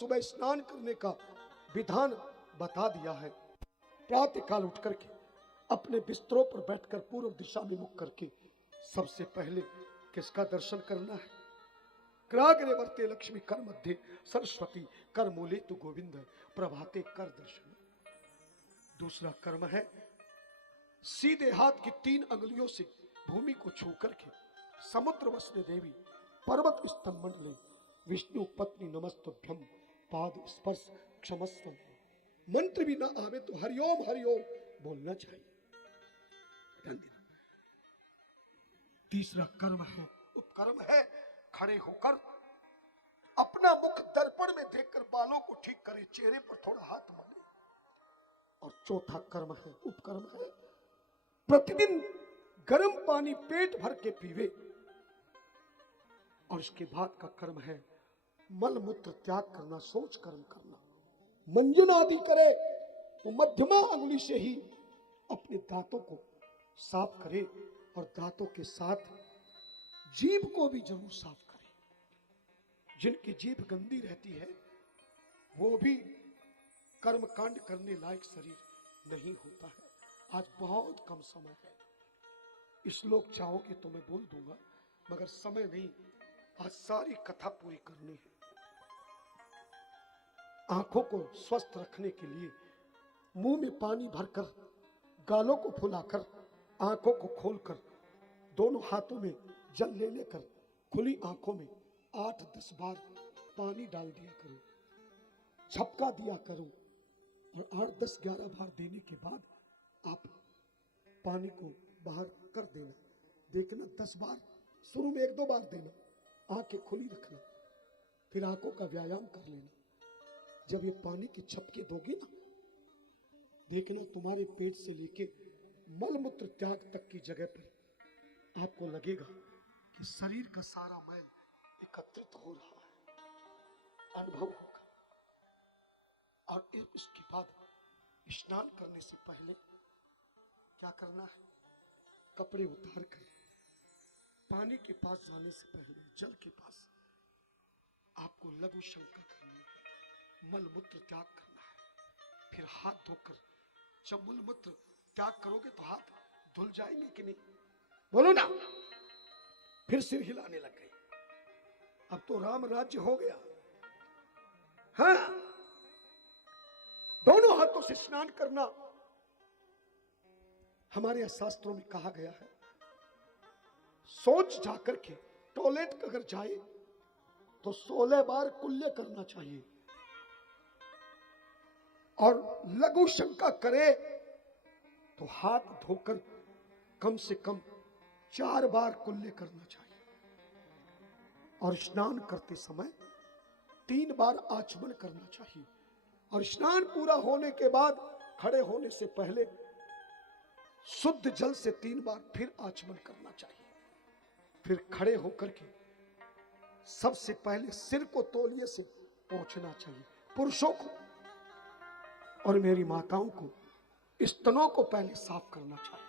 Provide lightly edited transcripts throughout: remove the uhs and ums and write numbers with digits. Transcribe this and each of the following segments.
सुबह स्नान करने का विधान बता दिया है। प्रातः काल उठ करके अपने बिस्तरों पर बैठकर पूर्व दिशा में मुख करके सबसे पहले किसका दर्शन करना है? कराग्रे वर्ते लक्ष्मी कर मध्य सरस्वती कर मूले तु गोविंद प्रभाते कर दर्शन। दूसरा कर्म है सीधे हाथ की 3 अंगुलियों से भूमि को छू करके समुद्र वसने देवी पर्वत स्तंभ मंडले विष्णु पत्नी नमस्तुभ्यम पाद स्पर्श क्षमस्व। मंत्र भी ना आवे तो हरिओम हरिओम बोलना चाहिए। ध्यान देना। तीसरा कर्म है उपकर्म है खड़े होकर अपना मुख दर्पण में देखकर बालों को ठीक करे, चेहरे पर थोड़ा हाथ मले। और चौथा कर्म है उपकर्म है प्रतिदिन गर्म पानी पेट भर के पीवे। और इसके बाद का कर्म है मल मूत्र त्याग करना, शौच कर्म करना। मंजन आदि करे तो मध्यमा अंगुली से ही अपने दांतों को साफ करे और दांतों के साथ जीभ को भी जरूर साफ करे। जिनकी जीभ गंदी रहती है वो भी कर्म कांड करने लायक शरीर नहीं होता है। आज बहुत कम समय है, इस लोग चाहोगे तो मैं बोल दूंगा मगर समय नहीं, आज सारी कथा पूरी करनी है। आंखों को स्वस्थ रखने के लिए मुंह में पानी भरकर, गालों को फुलाकर, आंखों को खोलकर, दोनों हाथों में जल ले लेकर खुली आंखों में 8-10 बार पानी डाल दिया करो, झपका दिया करो। और 8-10-11 बार देने के बाद आप पानी को बाहर कर देना। देखना 10 बार, शुरू में 1-2 बार देना, आंखें खुली रखना, फिर आंखों का व्यायाम कर लेना। जब ये पानी की झपके दोगे ना, देखना तुम्हारे पेट से लेके मल मूत्र त्याग तक की जगह पर आपको लगेगा कि शरीर का सारा मैल एकत्रित हो रहा है, अनुभव होगा। और इसके बाद स्नान करने से पहले क्या करना है? कपड़े उतार कर पानी के पास जाने से पहले, जल के पास आपको लघु शंका करनी है, मल मूत्र त्याग करना है। फिर हाथ धोकर, जब मल मूत्र त्याग करोगे तो हाथ धुल जाएंगे कि नहीं? बोलो ना। फिर सिर हिलाने लग गए। अब तो राम राज्य हो गया। हाँ, दोनों हाथों से स्नान करना हमारे शास्त्रों में कहा गया है। सोच जाकर के टॉयलेट अगर जाए तो 16 बार कुल्य करना चाहिए, और लघु शंका करे तो हाथ धोकर कम से कम 4 बार कुल्य करना चाहिए। और स्नान करते समय 3 बार आचमन करना चाहिए। और स्नान पूरा होने के बाद खड़े होने से पहले शुद्ध जल से 3 बार फिर आचमन करना चाहिए। फिर खड़े होकर के सबसे पहले सिर को तौलिए से पोंछना चाहिए, पुरुषों को। और मेरी माताओं को स्तनों को पहले साफ करना चाहिए।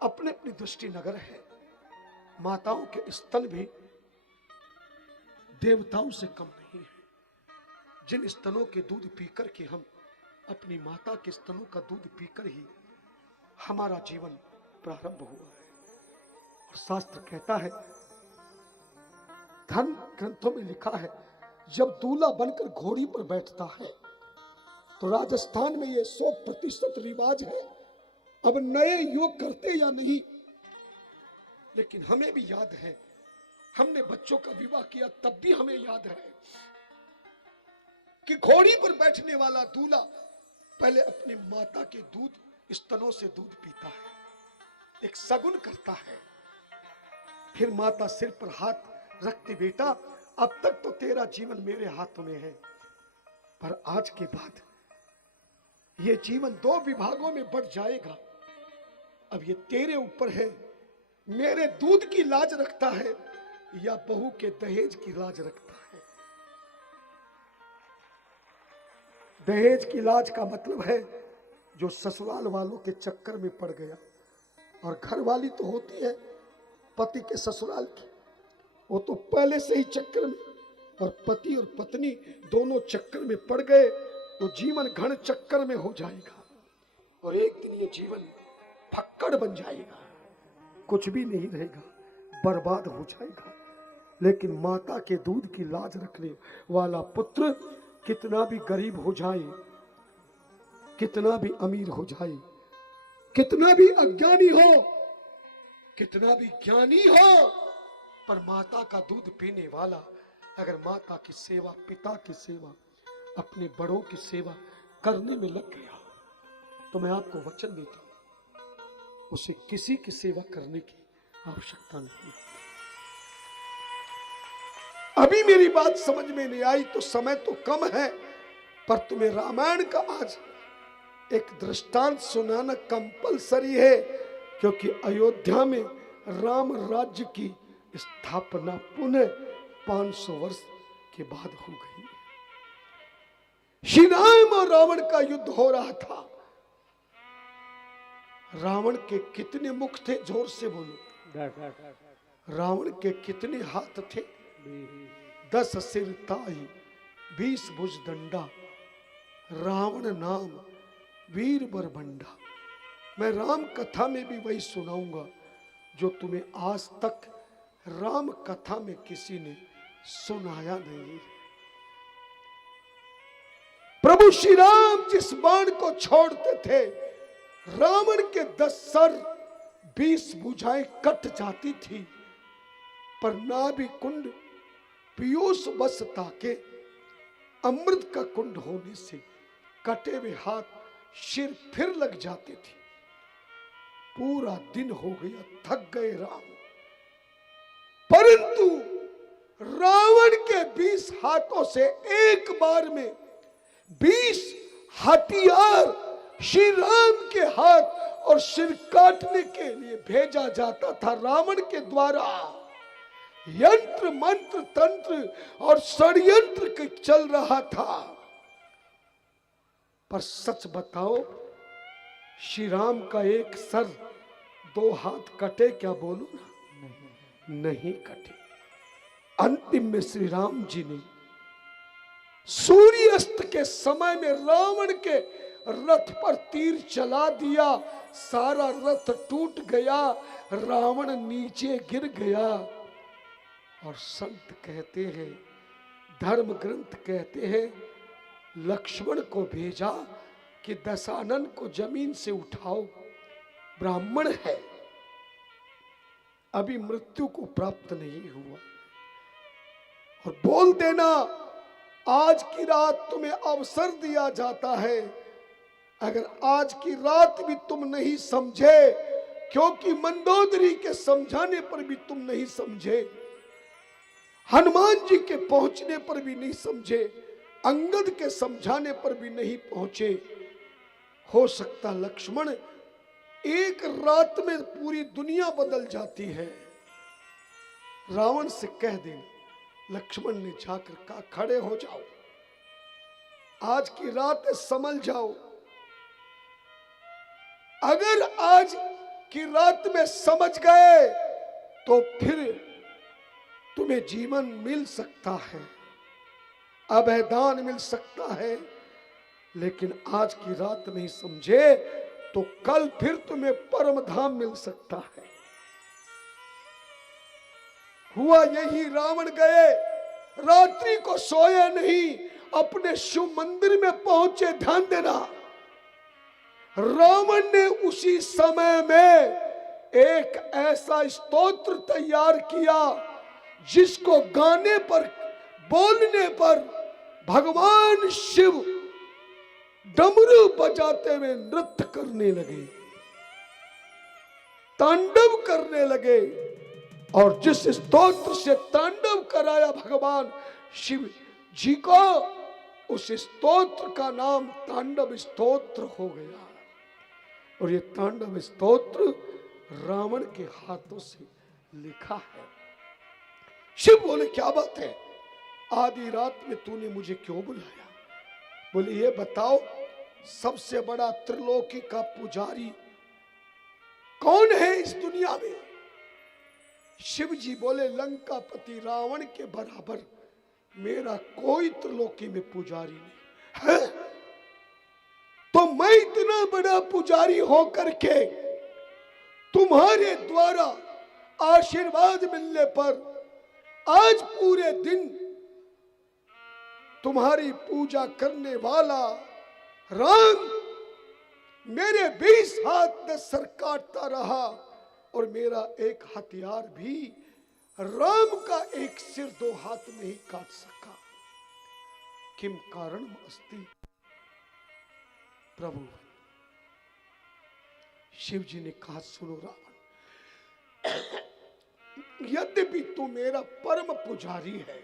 अपने अपनी दृष्टि नगर है, माताओं के स्तन भी देवताओं से कम नहीं है। जिन स्तनों के दूध पीकर के हम अपनी माता के स्तनों का दूध पीकर ही हमारा जीवन प्रारंभ हुआ है। और शास्त्र कहता है, धर्म ग्रंथों में लिखा है, जब दूल्हा बनकर घोड़ी पर बैठता है तो राजस्थान में ये 100% रिवाज है। अब नए युग करते या नहीं, लेकिन हमें भी याद है, हमने बच्चों का विवाह किया तब भी हमें याद है कि घोड़ी पर बैठने वाला दूल्हा पहले अपनी माता के दूध स्तनों से दूध पीता है, एक सगुन करता है। फिर माता सिर पर हाथ रखती, बेटा अब तक तो तेरा जीवन मेरे हाथों में है, पर आज के बाद ये जीवन 2 विभागों में बढ़ जाएगा। अब ये तेरे ऊपर है, मेरे दूध की लाज रखता है या बहू के दहेज की लाज रखता है। दहेज की लाज का मतलब है जो ससुराल वालों के चक्कर में पड़ गया, और घर वाली तो होती है पति के ससुराल की, वो तो पहले से ही चक्कर में और पति और पत्नी दोनों चक्कर में पड़ गए तो जीवन घन चक्कर में हो जाएगा और एक दिन ये जीवन फक्कड़ बन जाएगा, कुछ भी नहीं रहेगा, बर्बाद हो जाएगा। लेकिन माता के दूध की लाज रखने वाला पुत्र कितना भी गरीब हो जाए, कितना भी अमीर हो जाए, कितना भी अज्ञानी हो, कितना भी ज्ञानी हो, पर माता का दूध पीने वाला अगर माता की सेवा, पिता की सेवा, अपने बड़ों की सेवा करने में लग गया तो मैं आपको वचन देता हूं, उसे किसी की सेवा करने की आवश्यकता नहीं। अभी मेरी बात समझ में नहीं आई तो समय तो कम है, पर तुम्हें रामायण का आज एक दृष्टांत सुनाना कंपलसरी है, क्योंकि अयोध्या में राम राज्य की स्थापना पुनः 500 वर्ष के बाद हो गई। श्री राम और रावण का युद्ध हो रहा था। रावण के कितने मुख थे? जोर से बोलो। रावण के कितने हाथ थे? 10 सिर ताई 20 भुज दंडा, रावण नाम वीर बरबंडा। मैं राम कथा में भी वही सुनाऊंगा जो तुम्हें आज तक राम कथा में किसी ने सुनाया नहीं। प्रभु श्री राम जिस बाण को छोड़ते थे, रावण के 10 सर 20 भुजाएं कट जाती थी, पर नाभि कुंड पीयूष बस ताके अमृत का कुंड होने से कटे हुए हाथ सिर फिर लग जाते थे। पूरा दिन हो गया, थक गए राम, परंतु रावण के 20 हाथों से एक बार में 20 हथियार श्री राम के हाथ और सिर काटने के लिए भेजा जाता था रावण के द्वारा। यंत्र मंत्र तंत्र और षड्यंत्र चल रहा था। पर सच बताओ, श्री राम का एक सर 2 हाथ कटे क्या? बोलो ना, नहीं कटे। अंतिम में श्री राम जी ने सूर्यास्त के समय में रावण के रथ पर तीर चला दिया, सारा रथ टूट गया, रावण नीचे गिर गया। और संत कहते हैं, धर्म ग्रंथ कहते हैं, लक्ष्मण को भेजा कि दशानन को जमीन से उठाओ, ब्राह्मण है, अभी मृत्यु को प्राप्त नहीं हुआ, और बोल देना आज की रात तुम्हें अवसर दिया जाता है। अगर आज की रात भी तुम नहीं समझे, क्योंकि मंदोदरी के समझाने पर भी तुम नहीं समझे, हनुमान जी के पहुंचने पर भी नहीं समझे, अंगद के समझाने पर भी नहीं पहुंचे, हो सकता लक्ष्मण एक रात में पूरी दुनिया बदल जाती है। रावण से कह देना। लक्ष्मण ने जाकर कहा, खड़े हो जाओ, आज की रात समझ जाओ, अगर आज की रात में समझ गए तो फिर तुम्हें जीवन मिल सकता है, अभयदान मिल सकता है, लेकिन आज की रात नहीं समझे तो कल फिर तुम्हें परम धाम मिल सकता है। हुआ यही, रावण गए, रात्रि को सोए नहीं, अपने शिव मंदिर में पहुंचे। ध्यान देना, रावण ने उसी समय में एक ऐसा स्तोत्र तैयार किया जिसको गाने पर, बोलने पर भगवान शिव डमरू बजाते हुए नृत्य करने लगे, तांडव करने लगे, और जिस स्तोत्र से तांडव कराया भगवान शिव जी को, उस स्तोत्र का नाम तांडव स्तोत्र हो गया। और ये तांडव स्तोत्र रावण के हाथों से लिखा है। शिव बोले, क्या बात है, आधी रात में तूने मुझे क्यों बुलाया? बोले, ये बताओ, सबसे बड़ा त्रिलोकी का पुजारी कौन है इस दुनिया में? शिव जी बोले, लंकापति रावण के बराबर मेरा कोई त्रिलोकी में पुजारी नहीं है, तो मैं इतना बड़ा पुजारी होकर के तुम्हारे द्वारा आशीर्वाद मिलने पर आज पूरे दिन तुम्हारी पूजा करने वाला राम मेरे 20 हाथ में सर काटता रहा और मेरा एक हथियार भी राम का एक सिर 2 हाथ में ही काट सका। किम कारण अस्ति। प्रभु शिव जी ने कहा, सुनो रावण, यद्यपि तू मेरा परम पुजारी है,